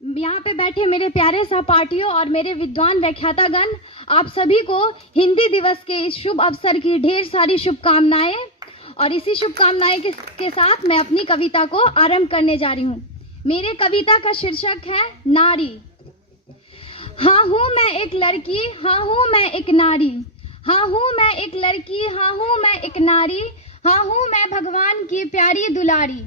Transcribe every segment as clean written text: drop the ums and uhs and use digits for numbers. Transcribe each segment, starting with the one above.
यहाँ पे बैठे मेरे प्यारे सहपाठियों और मेरे विद्वान व्याख्यातागण, आप सभी को हिंदी दिवस के इस शुभ अवसर की ढेर सारी शुभकामनाएं। और इसी शुभकामनाएं के साथ मैं अपनी कविता को आरंभ करने जा रही हूँ। मेरे कविता का शीर्षक है नारी। हाँ हूँ मैं एक लड़की, हाँ हूँ मैं एक नारी, हाँ हूँ मैं एक लड़की, हाँ हूँ मैं एक नारी, हाँ हूँ मैं भगवान की प्यारी दुलारी।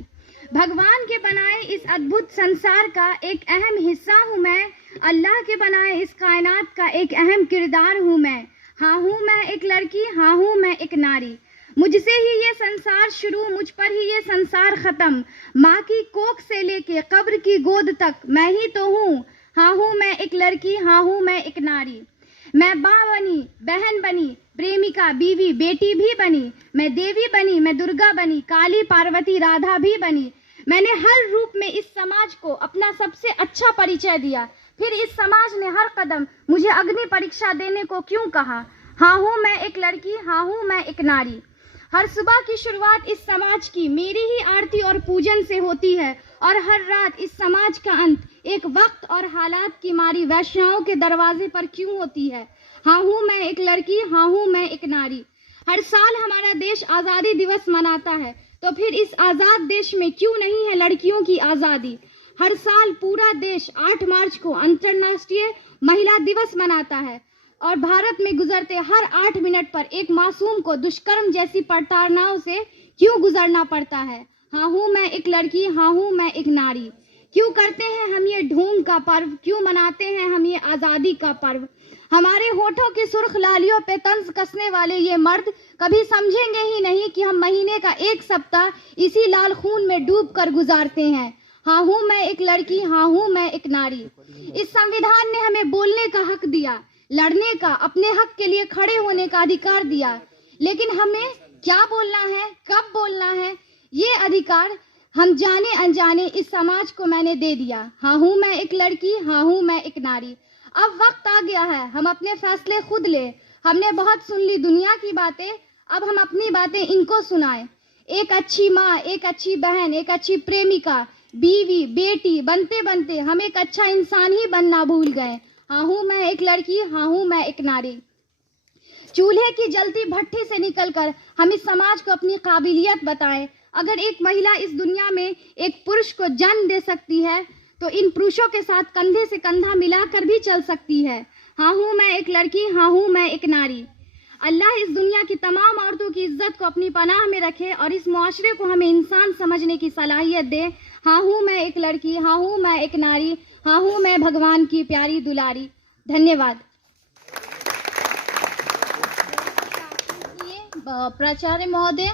भगवान के बनाए इस अद्भुत संसार का एक अहम हिस्सा हूँ मैं, अल्लाह के बनाए इस कायनात का एक अहम किरदार हूँ मैं। हाँ हूँ मैं एक लड़की, हाँ हूँ मैं एक नारी। मुझसे ही ये संसार शुरू, मुझ पर ही ये संसार खत्म। माँ की कोख से लेके कब्र की गोद तक मैं ही तो हूँ। हाँ हूँ मैं एक लड़की, हाँ हूँ मैं एक नारी। मैं माँ बनी, बहन बनी, प्रेमिका, बीवी, बेटी भी बनी। मैं देवी बनी, मैं दुर्गा बनी, काली, पार्वती, राधा भी बनी। मैंने हर रूप में इस समाज को अपना सबसे अच्छा परिचय दिया। फिर इस समाज ने हर कदम मुझे अग्नि परीक्षा देने को क्यों कहा। हाँ हूँ मैं एक लड़की, हाँ हूँ मैं एक नारी। हर सुबह की शुरुआत इस समाज की मेरी ही आरती और पूजन से होती है, और हर रात इस समाज का अंत एक वक्त और हालात की मारी वैश्याओं के दरवाजे पर क्यों होती है। हाँ हूँ मैं एक लड़की, हाँ हूँ मैं एक नारी। हर साल हमारा देश आज़ादी दिवस मनाता है, तो फिर इस आज़ाद देश में क्यों नहीं है लड़कियों की आज़ादी। हर साल पूरा देश 8 मार्च को अंतर्राष्ट्रीय महिला दिवस मनाता है, और भारत में गुजरते हर 8 मिनट पर एक मासूम को दुष्कर्म जैसी प्रताड़नाओं से क्यों गुजरना पड़ता है। हाँ हूँ मैं एक लड़की, हाँ हूँ मैं एक नारी। क्यों करते हैं हम ये ढोंग का पर्व, क्यों मनाते हैं हम ये आज़ादी का पर्व। हमारे होठों की सुर्ख लालियों पे तंज कसने वाले ये मर्द कभी समझेंगे ही नहीं कि हम महीने का एक सप्ताह इसी लाल खून में डूब कर गुजारते हैं। हाँ हूँ मैं एक लड़की, हाँ हूँ मैं एक नारी। इस संविधान ने हमें बोलने का हक दिया, लड़ने का, अपने हक के लिए खड़े होने का अधिकार दिया, लेकिन हमें क्या बोलना है, कब बोलना है, ये अधिकार हम जाने अनजाने इस समाज को मैंने दे दिया। हाँ हूँ मैं एक लड़की, हाँ हूँ मैं एक नारी। अब वक्त आ गया है हम अपने फैसले खुद ले। हमने बहुत सुन ली दुनिया की बातें, अब हम अपनी बातें इनको सुनाएं। एक अच्छी माँ, एक अच्छी बहन, एक अच्छी प्रेमिका, बीवी, बेटी बनते बनते हम एक अच्छा इंसान ही बनना भूल गए। हाँ हूँ मैं एक लड़की, हाँ हूँ मैं एक नारी। चूल्हे की जलती भट्ठी से निकलकर हम इस समाज को अपनी काबिलियत बताएं। अगर एक महिला इस दुनिया में एक पुरुष को जन्म दे सकती है, तो इन पुरुषों के साथ कंधे से कंधा मिलाकर भी चल सकती है। हाँ हूँ मैं एक लड़की, हाँ हूँ मैं एक नारी। अल्लाह इस दुनिया की तमाम औरतों की इज्जत को अपनी पनाह में रखे और इस मुआशरे को हमें इंसान समझने की सलाहियत दे। हाँ हूँ मैं एक लड़की, हाँ हूँ मैं एक नारी, हाँ हूँ मैं भगवान की प्यारी दुलारी। धन्यवाद। प्राचार्य महोदय,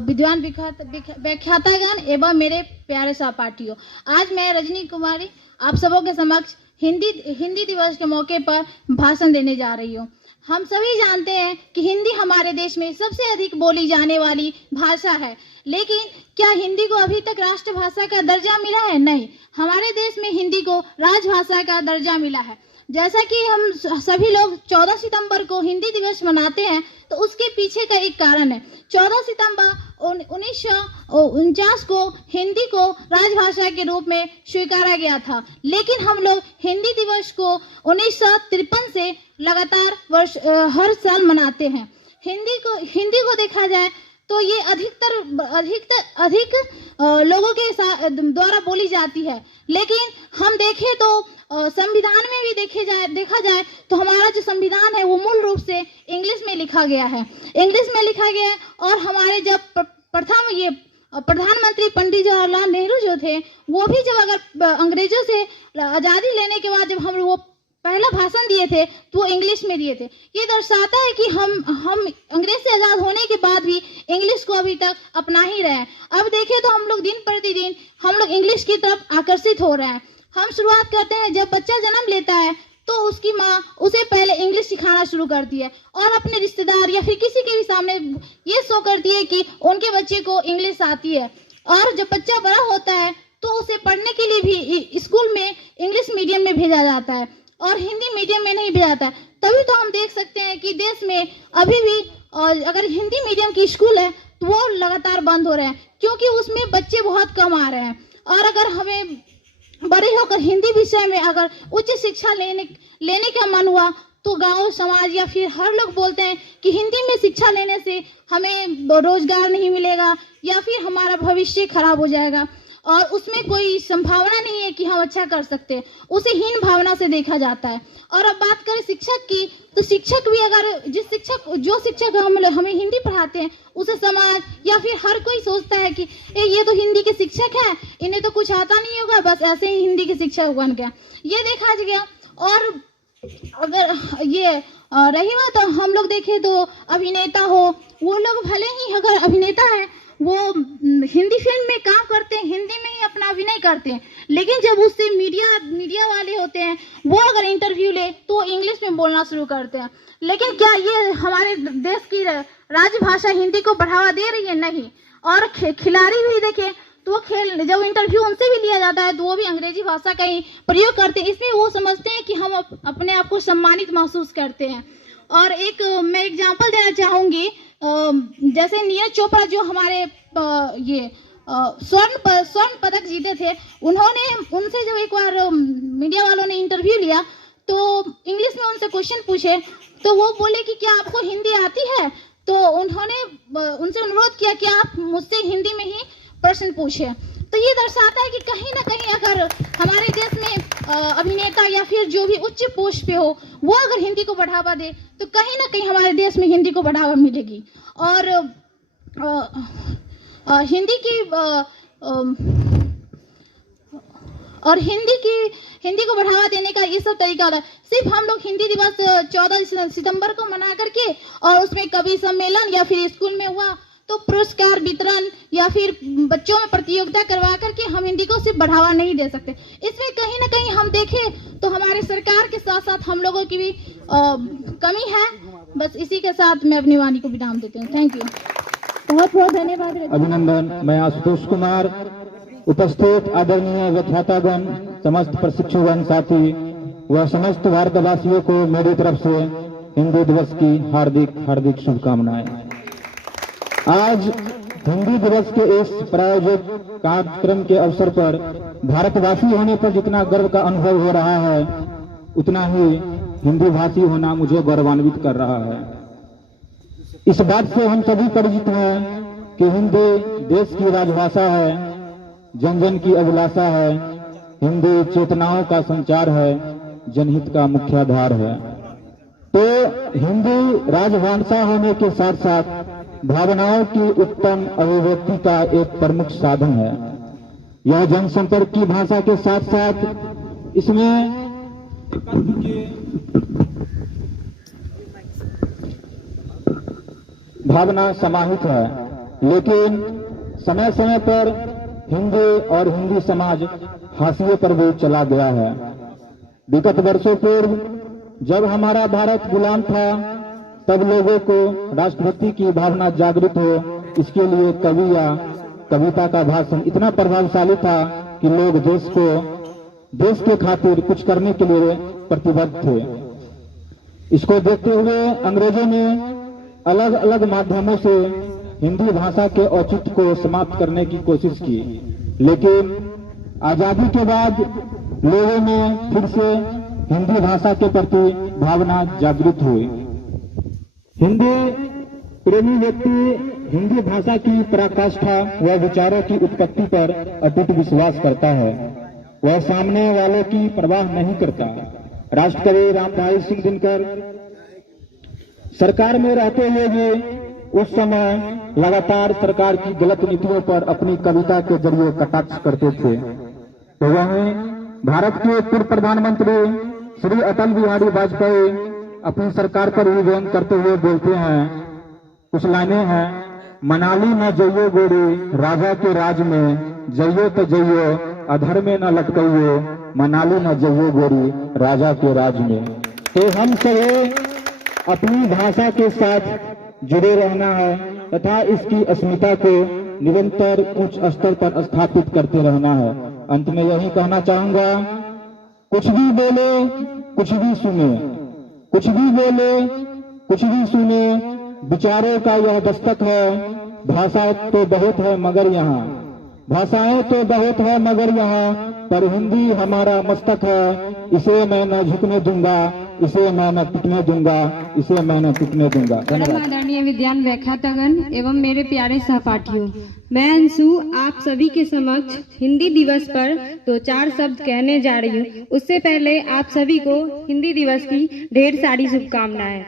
विद्वान व्याख्यातागण एवं मेरे प्यारे सहपाठियों, आज मैं रजनी कुमारी आप सबों के समक्ष हिंदी दिवस के मौके पर भाषण देने जा रही हूँ। हम सभी जानते हैं कि हिंदी हमारे देश में सबसे अधिक बोली जाने वाली भाषा है, लेकिन क्या हिंदी को अभी तक राष्ट्रभाषा का दर्जा मिला है? नहीं, हमारे देश में हिंदी को राजभाषा का दर्जा मिला है। जैसा कि हम सभी लोग 14 सितंबर को हिंदी दिवस मनाते हैं, तो उसके पीछे का एक कारण है। 14 सितंबर 1949 को हिंदी को राजभाषा के रूप में स्वीकारा गया था, लेकिन हम लोग हिंदी दिवस को 1953 से लगातार हर साल मनाते हैं। हिंदी को देखा जाए तो ये अधिक लोगों के द्वारा बोली जाती है, लेकिन हम देखें तो संविधान में भी देखा जाए तो हमारा जो संविधान है वो मूल रूप से इंग्लिश में लिखा गया है। और हमारे जब प्रथम ये प्रधानमंत्री पंडित जवाहरलाल नेहरू जो थे, वो भी जब अगर अंग्रेजों से आज़ादी लेने के बाद जब हम वो पहला भाषण दिए थे तो वो इंग्लिश में दिए थे। ये दर्शाता है कि हम अंग्रेज से आज़ाद होने के बाद भी इंग्लिश को अभी तक अपना ही रहे हैं। अब देखें तो हम लोग दिन प्रतिदिन हम लोग इंग्लिश की तरफ आकर्षित हो रहे हैं। हम शुरुआत करते हैं, जब बच्चा जन्म लेता है तो उसकी माँ उसे पहले इंग्लिश सिखाना शुरू करती है, और अपने रिश्तेदार या फिर किसी के भी सामने ये शो करती है कि उनके बच्चे को इंग्लिश आती है। और जब बच्चा बड़ा होता है तो उसे पढ़ने के लिए भी स्कूल में इंग्लिश मीडियम में भेजा जाता है और हिंदी मीडियम में नहीं भेजा जाता है। तभी तो हम देख सकते हैं कि देश में अभी भी अगर हिंदी मीडियम की स्कूल है तो वो लगातार बंद हो रहे हैं, क्योंकि उसमें बच्चे बहुत कम आ रहे हैं। और अगर हमें बड़े होकर हिंदी विषय में अगर उच्च शिक्षा लेने का मन हुआ तो गांव समाज या फिर हर लोग बोलते हैं कि हिंदी में शिक्षा लेने से हमें रोजगार नहीं मिलेगा या फिर हमारा भविष्य खराब हो जाएगा और उसमें कोई संभावना नहीं है कि हम अच्छा कर सकते हैं, उसे हीन भावना से देखा जाता है। और अब बात करें शिक्षक की, तो शिक्षक भी अगर जो शिक्षक हमें हिंदी पढ़ाते हैं उसे समाज या फिर हर कोई सोचता है कि ये तो हिंदी के शिक्षक हैं, इन्हें तो कुछ आता नहीं होगा, बस ऐसे ही हिंदी के शिक्षक बन गया, ये देखा गया। और अगर ये रही बात तो हम लोग देखें तो अभिनेता हो, वो लोग भले ही अगर अभिनेता है वो हिंदी फिल्म में काम करते हैं, हिंदी में ही अपना अभिनय करते हैं, लेकिन जब उससे मीडिया वाले होते हैं वो अगर इंटरव्यू ले तो इंग्लिश में बोलना शुरू करते हैं। लेकिन क्या ये हमारे देश की राजभाषा हिंदी को बढ़ावा दे रही है? नहीं। और खिलाड़ी भी देखें तो जब इंटरव्यू उनसे भी लिया जाता है तो वो भी अंग्रेजी भाषा का ही प्रयोग करते हैं, इसमें वो समझते हैं कि हम अपने आप को सम्मानित महसूस करते हैं। और मैं एग्जांपल देना चाहूंगी, जैसे नीरज चोपड़ा जो हमारे ये स्वर्ण पदक जीते थे, उनसे जब एक बार मीडिया वालों ने इंटरव्यू लिया तो इंग्लिश में उनसे क्वेश्चन पूछे तो वो बोले कि क्या आपको हिंदी आती है? तो उन्होंने उनसे अनुरोध किया कि आप मुझसे हिंदी में ही प्रश्न पूछे। तो ये दर्शाता है कि कहीं ना कहीं अगर हमारे देश में अभिनेता या फिर जो भी उच्च पोस्ट पे हो वो अगर हिंदी को बढ़ावा दे तो कहीं ना कहीं हमारे देश में हिंदी को बढ़ावा मिलेगी। और हिंदी को बढ़ावा देने का ये सब तरीका होता है। सिर्फ हम लोग हिंदी दिवस 14 सितंबर को मना करके और उसमें कवि सम्मेलन या फिर स्कूल में हुआ तो पुरस्कार वितरण या फिर बच्चों में प्रतियोगिता करवा करके हम हिंदी को सिर्फ बढ़ावा नहीं दे सकते। इसमें कहीं ना कहीं हम देखें तो हमारे सरकार के साथ साथ हम लोगों की भी कमी है। बस इसी के साथ मैं अपनी वाणी को विराम देती हूँ। थैंक यू, बहुत बहुत धन्यवाद। अभिनंदन। मैं आशुतोष कुमार, उपस्थित आदरणीय व्याख्यातागण, समस्त प्रशिक्षुगण साथी व समस्त भारतवासियों को मेरी तरफ से हिंदी दिवस की हार्दिक हार्दिक शुभकामनाएं। आज हिंदी दिवस के इस प्रायोजित कार्यक्रम के अवसर पर भारतवासी होने पर जितना गर्व का अनुभव हो रहा है उतना ही हिंदी भाषी होना मुझे गौरवान्वित कर रहा है। इस बात से हम सभी परिचित हैं कि हिंदी देश की राजभाषा है, जन जन की अभिलाषा है, हिंदी चेतनाओं का संचार है, जनहित का मुख्य आधार है। तो हिंदी राजभाषा होने के साथ साथ भावनाओं की उत्तम अभिव्यक्ति का एक प्रमुख साधन है। यह जनसंपर्क की भाषा के साथ साथ इसमें भावना समाहित है, लेकिन समय समय पर हिंदी और हिंदी समाज हाशिए पर भी चला गया है। विगत वर्षों पूर्व जब हमारा भारत गुलाम था तब लोगों को राष्ट्रभक्ति की भावना जागृत हो, इसके लिए कवि या कविता का भाषण इतना प्रभावशाली था कि लोग देश के खातिर कुछ करने के लिए प्रतिबद्ध थे। इसको देखते हुए अंग्रेजों ने अलग अलग माध्यमों से हिंदी भाषा के औचित्य को समाप्त करने की कोशिश की, लेकिन आजादी के बाद लोगों में फिर से हिंदी भाषा के प्रति भावना जागृत हुई। हिंदी प्रेमी व्यक्ति हिंदी भाषा की पराकाष्ठा व विचारों की उत्पत्ति पर अटूट विश्वास करता है। वह सामने वालों की परवाह नहीं करता। राष्ट्रकवि रामधारी सिंह दिनकर सरकार में रहते हुए भी उस समय लगातार सरकार की गलत नीतियों पर अपनी कविता के जरिए कटाक्ष करते थे। तो वहीं भारत के पूर्व प्रधानमंत्री श्री अटल बिहारी वाजपेयी अपनी सरकार पर व्यंग करते हुए बोलते हैं, कुछ लाइनें हैं, मनाली न जइयो गोरी राजा के राज में, जइयो तो जइयो अधर में न लटकइयो, मनाली न जइयो गोरी राजा के राज में। तो हम सभी अपनी भाषा के साथ जुड़े रहना है तथा इसकी अस्मिता को निरंतर उच्च स्तर पर स्थापित करते रहना है। अंत में यही कहना चाहूंगा, कुछ भी बोले कुछ भी सुने, कुछ भी बोले कुछ भी सुने, विचारों का यह दस्तक है। भाषा तो बहुत है मगर यहाँ भाषाएं तो बहुत है मगर यहाँ पर हिंदी हमारा मस्तक है। इसे मैं न झुकने दूंगा, इसे मैं न टूटने दूंगा, इसे मैं न टूटने दूंगा। परम धन्यवाद। आदरणीय विद्वान व्याख्यातागण एवं मेरे प्यारे सहपाठियों, मैं अंशु आप सभी के समक्ष हिंदी दिवस पर 2-4 शब्द कहने जा रही हूँ। उससे पहले आप सभी को हिंदी दिवस की ढेर सारी शुभकामनाएं।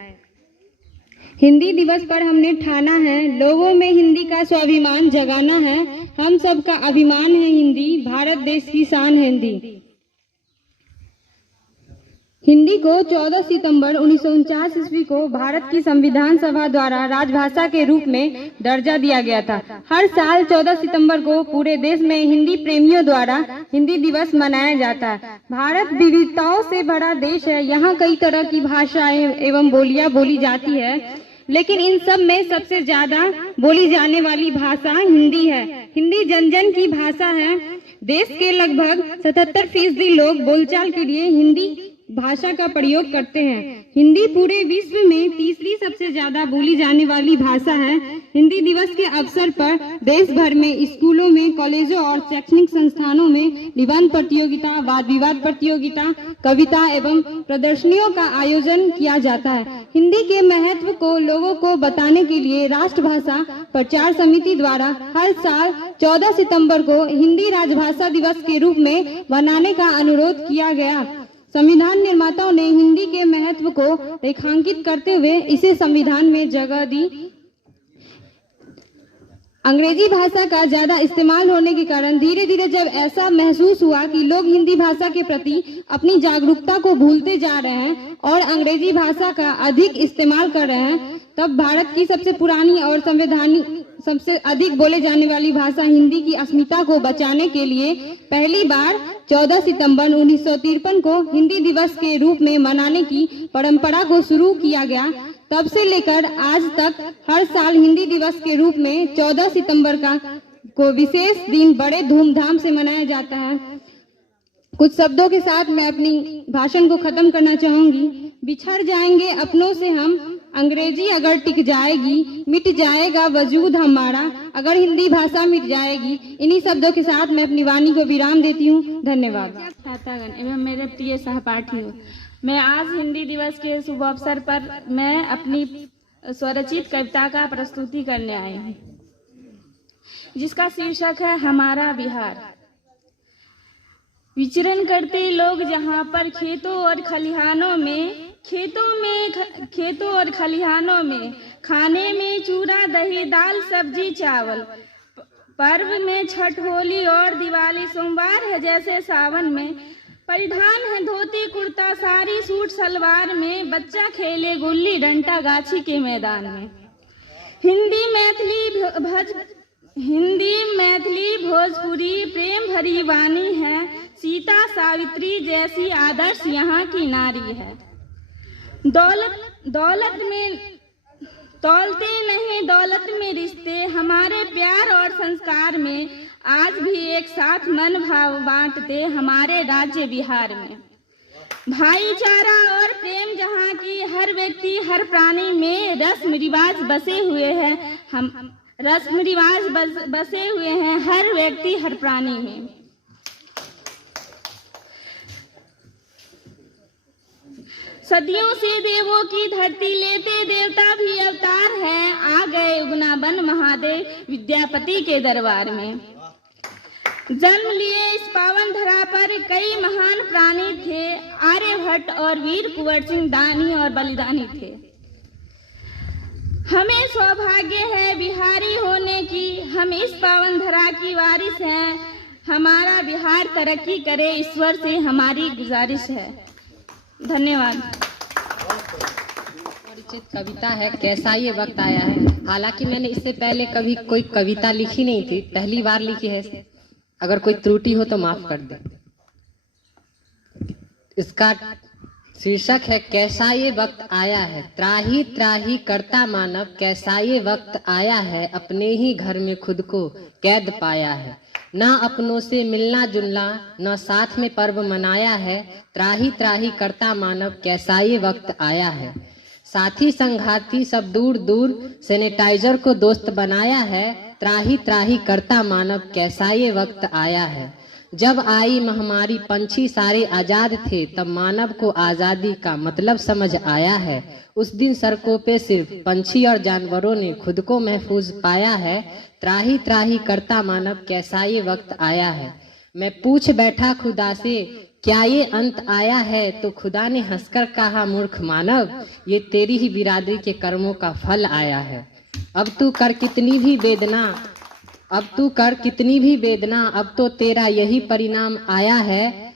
हिंदी दिवस पर हमने ठाना है लोगों में हिंदी का स्वाभिमान जगाना है। हम सबका अभिमान है हिंदी, भारत देश की शान है हिंदी। हिंदी को 14 सितंबर 1949 ईस्वी को भारत की संविधान सभा द्वारा राजभाषा के रूप में दर्जा दिया गया था। हर साल 14 सितंबर को पूरे देश में हिंदी प्रेमियों द्वारा हिंदी दिवस मनाया जाता है। भारत विविधताओं से भरा देश है। यहाँ कई तरह की भाषाएं एवं बोलियां बोली जाती है, लेकिन इन सब में सबसे ज्यादा बोली जाने वाली भाषा हिंदी है। हिंदी जन जन की भाषा है। देश के लगभग 77% लोग बोलचाल के लिए हिंदी भाषा का प्रयोग करते हैं। हिंदी पूरे विश्व में तीसरी सबसे ज्यादा बोली जाने वाली भाषा है। हिंदी दिवस के अवसर पर देश भर में स्कूलों में, कॉलेजों और शैक्षणिक संस्थानों में निबंध प्रतियोगिता, वाद विवाद प्रतियोगिता, कविता एवं प्रदर्शनियों का आयोजन किया जाता है। हिंदी के महत्व को लोगों को बताने के लिए राष्ट्रभाषा प्रचार समिति द्वारा हर साल 14 सितंबर को हिंदी राजभाषा दिवस के रूप में मनाने का अनुरोध किया गया। संविधान निर्माताओं ने हिंदी के महत्व को रेखांकित करते हुए इसे संविधान में जगह दी। अंग्रेजी भाषा का ज्यादा इस्तेमाल होने के कारण धीरे धीरे जब ऐसा महसूस हुआ कि लोग हिंदी भाषा के प्रति अपनी जागरूकता को भूलते जा रहे हैं और अंग्रेजी भाषा का अधिक इस्तेमाल कर रहे हैं, तब भारत की सबसे पुरानी और संवैधानिक सबसे अधिक बोले जाने वाली भाषा हिंदी की अस्मिता को बचाने के लिए पहली बार 14 सितंबर 1953 को हिंदी दिवस के रूप में मनाने की परंपरा को शुरू किया गया। तब से लेकर आज तक हर साल हिंदी दिवस के रूप में 14 सितंबर को विशेष दिन बड़े धूमधाम से मनाया जाता है। कुछ शब्दों के साथ मैं अपनी भाषण को खत्म करना चाहूंगी। बिछड़ जाएंगे अपनों से हम, अंग्रेजी अगर टिक जाएगी, मिट जाएगा वजूद हमारा, अगर हिंदी भाषा मिट जाएगी। इन्हीं शब्दों के साथ मैं अपनी वाणी को विराम देती हूँ। धन्यवाद। छात्रागण एवं मेरे प्रिय सहपाठियों, मैं आज हिंदी दिवस के शुभ अवसर पर मैं अपनी स्वरचित कविता का प्रस्तुति करने आई हूँ, जिसका शीर्षक है हमारा बिहार। विचरण करते लोग जहाँ पर खेतों और खलिहानों में खाने में चूरा दही दाल सब्जी चावल, पर्व में छठ होली और दिवाली, सोमवार है जैसे सावन में, परिधान है धोती कुर्ता साड़ी सूट सलवार में, बच्चा खेले गुल्ली डंडा गाछी के मैदान में। हिंदी मैथिली भोजपुरी प्रेम भरी वाणी है, सीता सावित्री जैसी आदर्श यहाँ की नारी है। दौलत में तौलते नहीं दौलत में रिश्ते, हमारे प्यार और संस्कार में आज भी एक साथ मन भाव बांटते हमारे राज्य बिहार में। भाईचारा और प्रेम जहाँ की हर व्यक्ति हर प्राणी में, रस्म रिवाज बसे हुए हैं हर व्यक्ति हर प्राणी में। सदियों से देवों की धरती लेते देवता भी अवतार है, आ गए उगना बन महादेव विद्यापति के दरबार में। जन्म लिए इस पावन धरा पर कई महान प्राणी थे, आर्यभट्ट और वीर कुंवर सिंह दानी और बलिदानी थे। हमें सौभाग्य है बिहारी होने की, हम इस पावन धरा की वारिस हैं, हमारा बिहार तरक्की करे ईश्वर से हमारी गुजारिश है। धन्यवाद। परिचित कविता है कैसा ये वक्त आया है। हालांकि मैंने इससे पहले कभी कोई कविता लिखी नहीं थी, पहली बार लिखी है। अगर कोई त्रुटि हो तो माफ कर दे। इसका शीर्षक है कैसा ये वक्त आया है। त्राही त्राही करता मानव, कैसा ये वक्त आया है, अपने ही घर में खुद को कैद पाया है। ना अपनों से मिलना जुलना, न साथ में पर्व मनाया है। त्राही त्राही करता मानव, कैसा ये वक्त आया है। साथी संघाती सब दूर दूर, सैनिटाइजर को दोस्त बनाया है। त्राही त्राही करता मानव कैसा ये वक्त आया है। जब आई महामारी पंछी सारे आजाद थे, तब मानव को आजादी का मतलब समझ आया है। उस दिन सड़कों पे सिर्फ पंछी और जानवरों ने खुद को महफूज पाया है। त्राही त्राही करता मानव कैसा ये वक्त आया है। मैं पूछ बैठा खुदा से क्या ये अंत आया है, तो खुदा ने हंसकर कहा मूर्ख मानव, ये तेरी ही बिरादरी के कर्मों का फल आया है। अब तू कर कितनी भी वेदना, अब तो तेरा यही परिणाम आया है।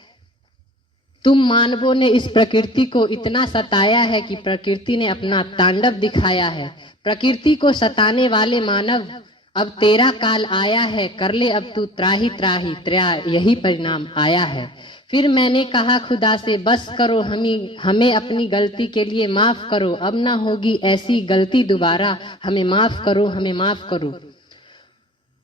तुम मानवों ने इस प्रकृति को इतना सताया है कि प्रकृति ने अपना तांडव दिखाया है। प्रकृति को सताने वाले मानव, अब तेरा काल आया है। कर ले अब तू त्राही त्राही, तेरा यही परिणाम आया है। फिर मैंने कहा खुदा से बस करो, हमें अपनी गलती के लिए माफ करो। अब ना होगी ऐसी गलती दोबारा, हमें माफ करो।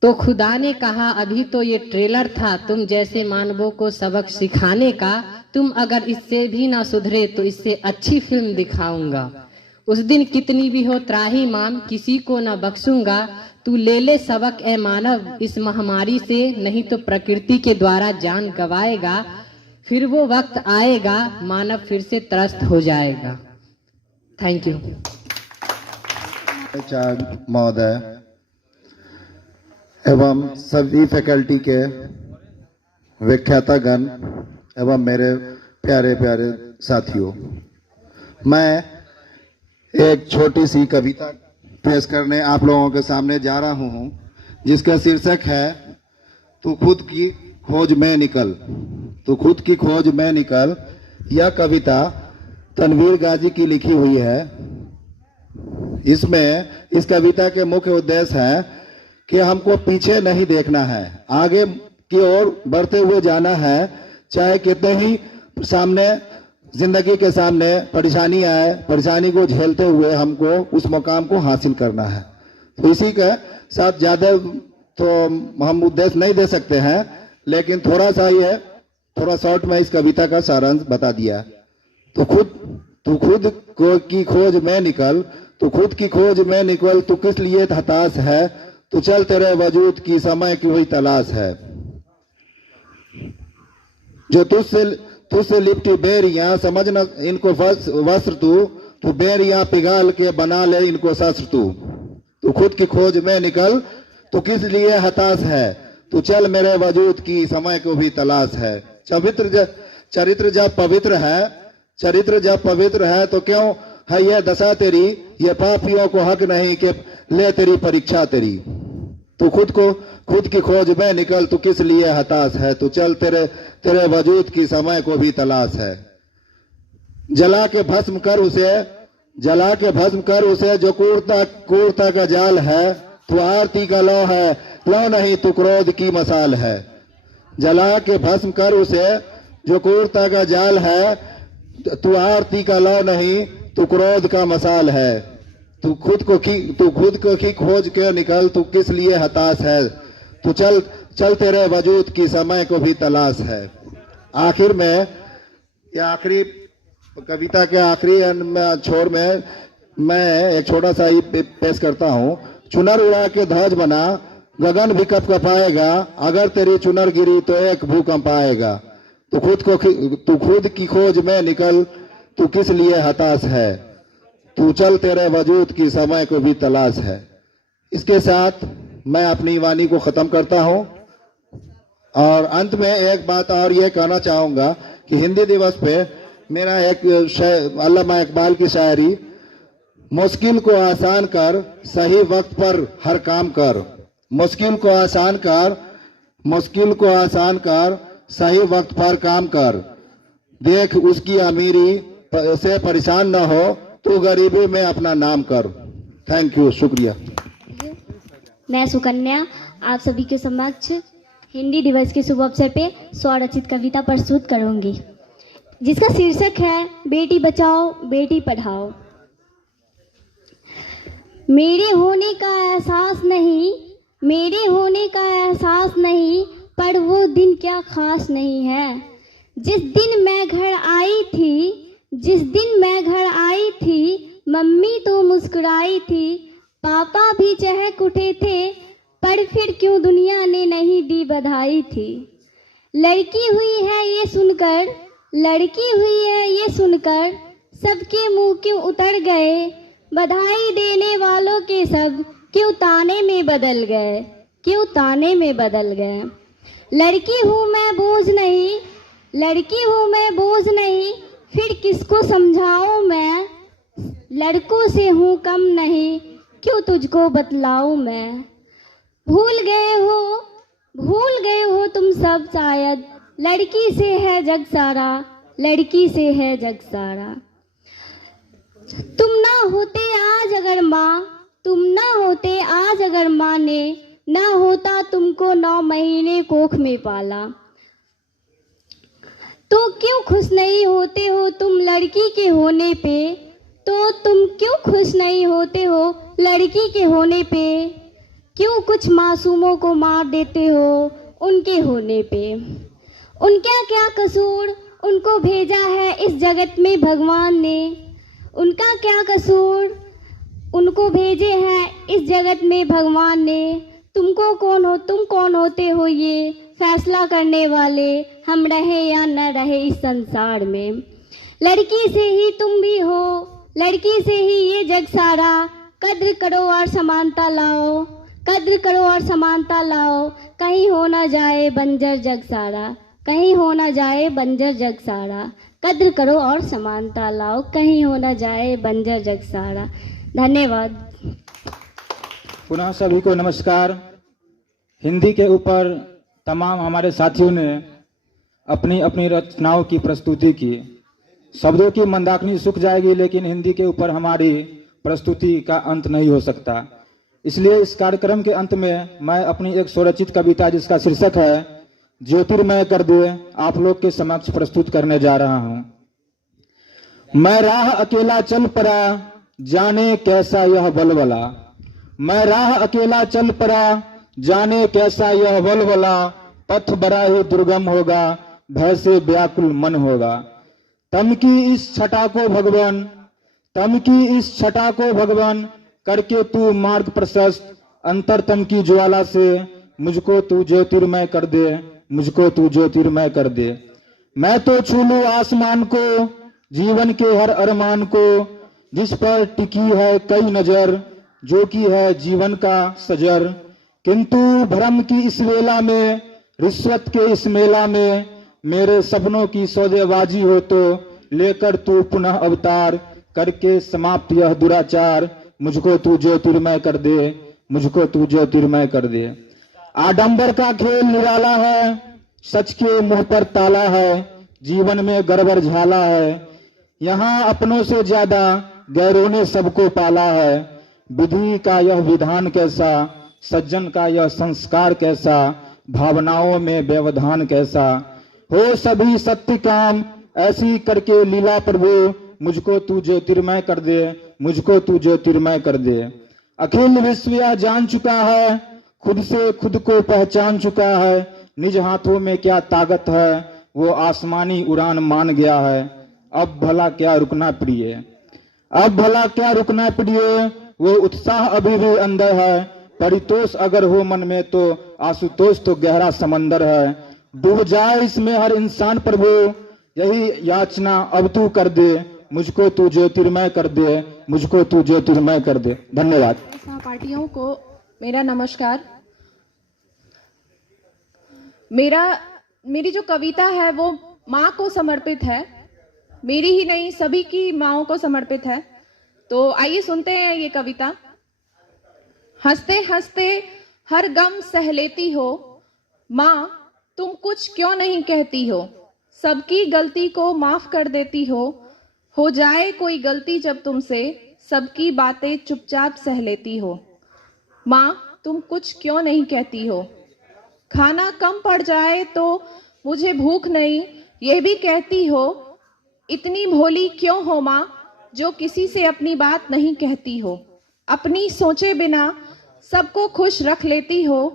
तो खुदा ने कहा अभी तो ये ट्रेलर था तुम जैसे मानवों को सबक सिखाने का। तुम अगर इससे भी ना सुधरे तो इससे अच्छी फिल्म दिखाऊंगा। उस दिन कितनी भी हो त्राही माम, किसी को ना बख्शूंगा। तू ले ले सबक ए मानव इस महामारी से, नहीं तो प्रकृति के द्वारा जान गवाएगा। फिर वो वक्त आएगा, मानव फिर से त्रस्त हो जाएगा। Thank you. महोदय एवं सभी फैकल्टी के व्याख्यातागण एवं मेरे प्यारे प्यारे साथियों, मैं एक छोटी सी कविता पेश करने आप लोगों के सामने जा रहा हूँ, जिसका शीर्षक है तू खुद की खोज में निकल। यह कविता तनवीर गाजी की लिखी हुई है। इस कविता के मुख्य उद्देश्य है कि हमको पीछे नहीं देखना है, आगे की ओर बढ़ते हुए जाना है। चाहे कितने ही सामने जिंदगी के सामने परेशानी आए, परेशानी को झेलते हुए हमको उस मुकाम को हासिल करना है। तो इसी के साथ ज्यादा तो हम उद्देश्य नहीं दे सकते हैं, लेकिन थोड़ा सा ही है, थोड़ा शॉर्ट में इस कविता का सारांश बता दिया। तो तू खुद की खोज में निकल, तू किस लिए हताश है, तू चल तेरे वजूद की समय की हुई तलाश है। जो तुझसे लिपटी बेरियां, समझना इनको वस्त्र तू बेरियां पिघाल के बना ले इनको शस्त्र तू खुद की खोज में निकल, तू किस लिए हताश है, तू चल मेरे वजूद की समय को भी तलाश है। चरित्र जब पवित्र है तो क्यों है ये दशा तेरी, ये पापियों को हक नहीं कि ले तेरी परीक्षा तेरी। तू खुद की खोज में निकल, तू किस लिए हताश है, तू चल तेरे वजूद की समय को भी तलाश है। जला के भस्म कर उसे जो क्रूरता का जाल है, तू आरती का लौ है, लौ नहीं तू क्रोध की मसाल है। जला के भस्म कर उसे जो क्रूरता का जाल है, तू आरती का लौ नहीं तू क्रोध का मसाल है। तू खुद को खोज के निकल, तू किस लिए हताश है, तू चल तेरे वजूद की समय को भी तलाश है। आखिर में आखिरी कविता के आखिरी छोर में मैं एक छोटा सा ही पेश करता हूँ। चुनर उड़ा के ध्वज बना, गगन भी कपकपाएगा, अगर तेरी चुनर गिरी तो एक भूकंप आएगा। तू खुद की खोज में निकल, तू किस लिए हताश है, तू चल तेरे वजूद की समय को भी तलाश है। इसके साथ मैं अपनी वाणी को खत्म करता हूं और अंत में एक बात और ये कहना चाहूंगा कि हिंदी दिवस पे मेरा एक अल्लामा इकबाल की शायरी, मुश्किल को आसान कर सही वक्त पर हर काम कर, मुश्किल को आसान कर सही वक्त पर काम कर, देख उसकी अमीरी से परेशान न हो, तू गरीबी में अपना नाम कर। थैंक यू, शुक्रिया। मैं सुकन्या आप सभी के समक्ष हिंदी दिवस के शुभ अवसर पे स्वरचित कविता प्रस्तुत करूंगी, जिसका शीर्षक है बेटी बचाओ बेटी पढ़ाओ। मेरे होने का एहसास नहीं, पर वो दिन क्या खास नहीं है। जिस दिन मैं घर आई थी, मम्मी तो मुस्कुराई थी, पापा भी चहक उठे थे, पर फिर क्यों दुनिया ने नहीं दी बधाई थी। लड़की हुई है ये सुनकर, लड़की हुई है ये सुनकर, सबके मुंह क्यों उतर गए। बधाई देने वालों के सब क्यों ताने में बदल गए, क्यों ताने में बदल गए। लड़की हूँ मैं बोझ नहीं, लड़की हूँ मैं बोझ नहीं, फिर किसको समझाऊं मैं। लड़कों से हूँ कम नहीं, क्यों तुझको बतलाऊं मैं। भूल गए हो तुम सब शायद, लड़की से है जग सारा, लड़की से है जग सारा। तुम ना होते आज अगर माँ, तुम ना होते आज अगर माँ ने ना होता तुमको 9 महीने कोख में पाला, तो क्यों खुश नहीं होते हो तुम लड़की के होने पे। तो तुम क्यों खुश नहीं होते हो लड़की के होने पे। क्यों कुछ मासूमों को मार देते हो उनके होने पे। उनका क्या कसूर, उनको भेजा है इस जगत में भगवान ने। उनका क्या कसूर, उनको भेजे हैं इस जगत में भगवान ने। तुमको कौन हो, तुम कौन होते हो ये फैसला करने वाले, हम रहे या न रहे इस संसार में। लड़की से ही तुम भी हो, लड़की से ही ये जग सारा। कद्र करो और समानता लाओ, कद्र करो और समानता लाओ, कहीं हो ना जाए बंजर जग सारा, कहीं हो ना जाए बंजर जग सारा। कद्र करो और समानता लाओ, कहीं हो ना जाए बंजर जग सारा। धन्यवाद। पुनः सभी को नमस्कार। हिंदी के ऊपर तमाम हमारे साथियों ने अपनी अपनी रचनाओं की प्रस्तुति की। शब्दों की मंदाकिनी सूख जाएगी, लेकिन हिंदी के ऊपर हमारी प्रस्तुति का अंत नहीं हो सकता। इसलिए इस कार्यक्रम के अंत में मैं अपनी एक स्वरचित कविता, जिसका शीर्षक है ज्योतिर्मय कर दे, आप लोग के समक्ष प्रस्तुत करने जा रहा हूं। मैं राह अकेला चल पड़ा, जाने कैसा यह बलबला। मैं राह अकेला चल पड़ा, जाने कैसा यह बलबला। पथ बड़ा ही दुर्गम होगा, भय से व्याकुल मन होगा। तम की इस छटा को भगवान, तम की इस छटा को भगवान, करके तू मार्ग प्रशस्त। अंतरतम की ज्वाला से मुझको तू ज्योतिर्मय कर दे, मुझको तू ज्योतिर्मय कर दे। मैं तो छू लूं आसमान को, जीवन के हर अरमान को, जिस पर टिकी है कई नजर, जो कि है जीवन का सजर। किंतु भ्रम की इस वेला में, रिश्वत के इस मेला में, मेरे सपनों की सौदेबाजी हो तो लेकर तू पुनः अवतार, करके समाप्त यह दुराचार। मुझको तू ज्योतिर्मय कर दे, मुझको तू ज्योतिर्मय कर दे। आडंबर का खेल निराला है, सच के मुंह पर ताला है, जीवन में गड़बड़ झाला है। यहाँ अपनों से ज्यादा गैरों ने सबको पाला है। विधि का यह विधान कैसा, सज्जन का यह संस्कार कैसा, भावनाओं में व्यवधान कैसा। हो सभी सत्य काम ऐसी करके लीला प्रभु, मुझको तू ज्योतिर्मय कर दे, मुझको तू ज्योतिर्मय कर दे। अखिल विश्व यह जान चुका है, खुद से खुद को पहचान चुका है। निज हाथों में क्या ताकत है, वो आसमानी उड़ान मान गया है। अब भला क्या रुकना प्रिय, अब भला क्या रुकना प्रिय, वो उत्साह अभी भी अंदर है। परितोष अगर हो मन में तो आशुतोष तो गहरा समंदर है। डूब जाए इसमें हर इंसान प्रभु, यही याचना अब तू कर दे। मुझको तू ज्योतिर्मय कर दे, मुझको तू ज्योतिर्मय कर दे। धन्यवाद। सहपाठियों को मेरा नमस्कार। मेरी जो कविता है वो माँ को समर्पित है, मेरी ही नहीं सभी की माँओं को समर्पित है। तो आइए सुनते हैं ये कविता। हंसते हंसते हर गम सह लेती हो, माँ तुम कुछ क्यों नहीं कहती हो। सबकी गलती को माफ कर देती हो जाए कोई गलती जब तुमसे, सबकी बातें चुपचाप सह लेती हो। माँ तुम कुछ क्यों नहीं कहती हो। खाना कम पड़ जाए तो मुझे भूख नहीं, यह भी कहती हो। इतनी भोली क्यों हो माँ, जो किसी से अपनी बात नहीं कहती हो। अपनी सोचे बिना सबको खुश रख लेती हो,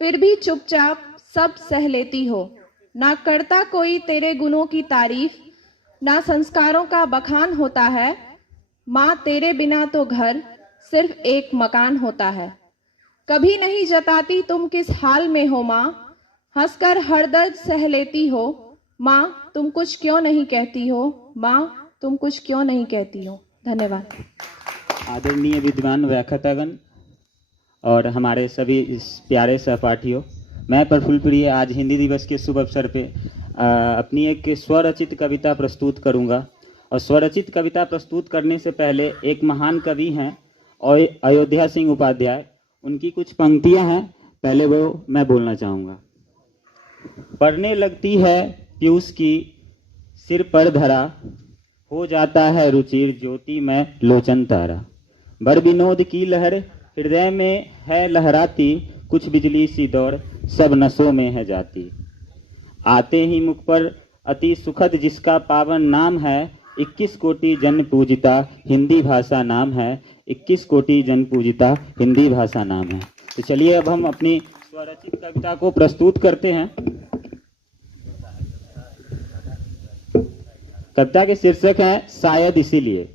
फिर भी चुपचाप सब सह लेती हो। ना करता कोई तेरे गुणों की तारीफ, ना संस्कारों का बखान होता है। माँ तेरे बिना तो घर सिर्फ एक मकान होता है। कभी नहीं जताती तुम किस हाल में हो माँ, हंसकर हर दर्द सह लेती हो माँ, तुम कुछ क्यों नहीं कहती हो माँ, तुम कुछ क्यों नहीं कहती हो। धन्यवाद। आदरणीय विद्वान व्याख्यातागण और हमारे सभी इस प्यारे सहपाठियों, मैं प्रफुल्ल प्रिय आज हिंदी दिवस के शुभ अवसर पे अपनी एक स्वरचित कविता प्रस्तुत करूंगा। और स्वरचित कविता प्रस्तुत करने से पहले एक महान कवि हैं और अयोध्या सिंह उपाध्याय, उनकी कुछ पंक्तियां हैं, पहले वो मैं बोलना चाहूँगा। पढ़ने लगती है पीयूष की सिर पर धरा, हो जाता है रुचिर ज्योति में लोचन तारा। बर विनोद की लहर हृदय में है लहराती, कुछ बिजली सी दौड़ सब नसों में है जाती। आते ही मुख पर अति सुखद जिसका पावन नाम है, 21 कोटि जन पूजिता हिंदी भाषा नाम है, 21 कोटि जन पूजिता हिंदी भाषा नाम है। तो चलिए अब हम अपनी स्वरचित कविता को प्रस्तुत करते हैं। कविता के शीर्षक है शायद इसीलिए।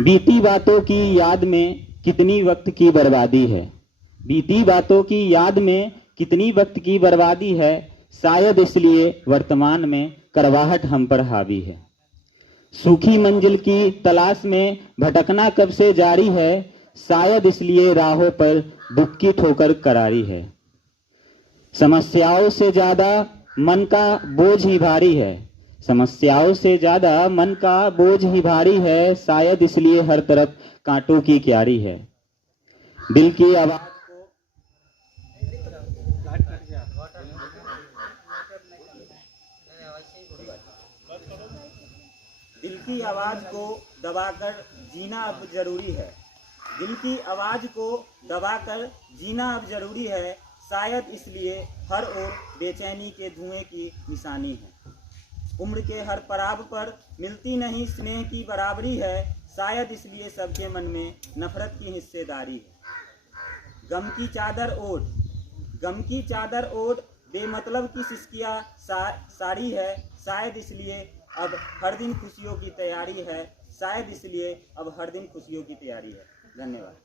बीती बातों की याद में कितनी वक्त की बर्बादी है, बीती बातों की याद में कितनी वक्त की बर्बादी है, शायद इसलिए वर्तमान में करवाहट हम पर हावी है। सूखी मंजिल की तलाश में भटकना कब से जारी है, शायद इसलिए राहों पर दुख की ठोकर करारी है। समस्याओं से ज्यादा मन का बोझ ही भारी है, समस्याओं से ज्यादा मन का बोझ ही भारी है, शायद इसलिए हर तरफ कांटों की क्यारी है। दिल की आवाज दिल की आवाज को दबाकर जीना अब जरूरी है, दिल की आवाज को दबाकर जीना अब जरूरी है, शायद इसलिए हर ओर बेचैनी के धुएं की निशानी है। उम्र के हर पड़ाव पर मिलती नहीं स्नेह की बराबरी है, शायद इसलिए सबके मन में नफरत की हिस्सेदारी है। गम की चादर ओढ़ बेमतलब की सिसकियाँ साड़ी है, शायद इसलिए अब हर दिन खुशियों की तैयारी है, शायद इसलिए अब हर दिन खुशियों की तैयारी है। धन्यवाद।